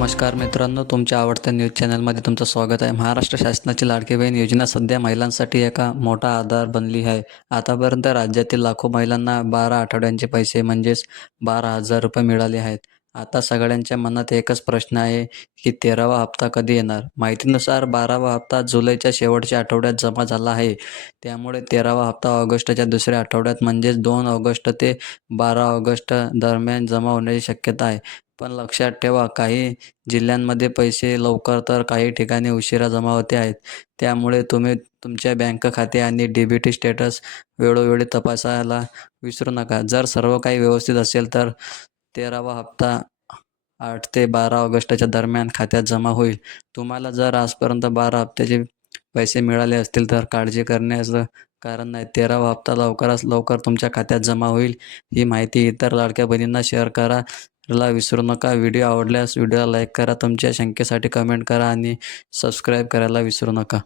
नमस्कार मित्रांनो तुमच्या आवडत्या न्यूज चॅनलमध्ये तुमचं स्वागत आहे. महाराष्ट्र शासनाची लाडकी बहीण योजना सध्या महिलांसाठी एका मोठा आधार बनली आहे. आतापर्यंत राज्यातील लाखो महिलांना बारा आठवड्यांचे पैसे म्हणजेच बारा हजार रुपये मिळाले आहेत. आता सगळ्यांच्या मनात एकच प्रश्न आहे की तेरावा हप्ता कधी येणार? माहितीनुसार बारावा हप्ता जुलैच्या शेवटच्या आठवड्यात जमा झाला आहे. त्यामुळे तेरावा हप्ता ऑगस्टच्या दुसऱ्या आठवड्यात म्हणजेच दोन ऑगस्ट ते बारा ऑगस्ट दरम्यान जमा होण्याची शक्यता आहे. पण लक्षात ठेवा काही जिल्ह्यांमध्ये पैसे लवकर तर काही ठिकाणी उशिरा जमा होते आहेत. त्यामुळे तुम्ही तुमच्या बँक खाते आणि डी बी टी स्टेटस वेळोवेळी तपासायला विसरू नका. जर सर्व काही व्यवस्थित असेल तर तेरावा हप्ता आठ ते बारा ऑगस्टच्या दरम्यान खात्यात जमा होईल. तुम्हाला जर आजपर्यंत बारा हप्त्याचे पैसे मिळाले असतील तर काळजी करण्याचं कारण नाही. तेरावा हप्ता लवकरात लवकर तुमच्या खात्यात जमा होईल. ही माहिती इतर लाडक्या बहिणींना शेअर करा. ला विसरू नका. व्हिडिओ आवडल्यास व्हिडिओला लाईक करा. तुमच्या शंकेसाठी कमेंट करा आणि सबस्क्राईब करायला विसरू नका.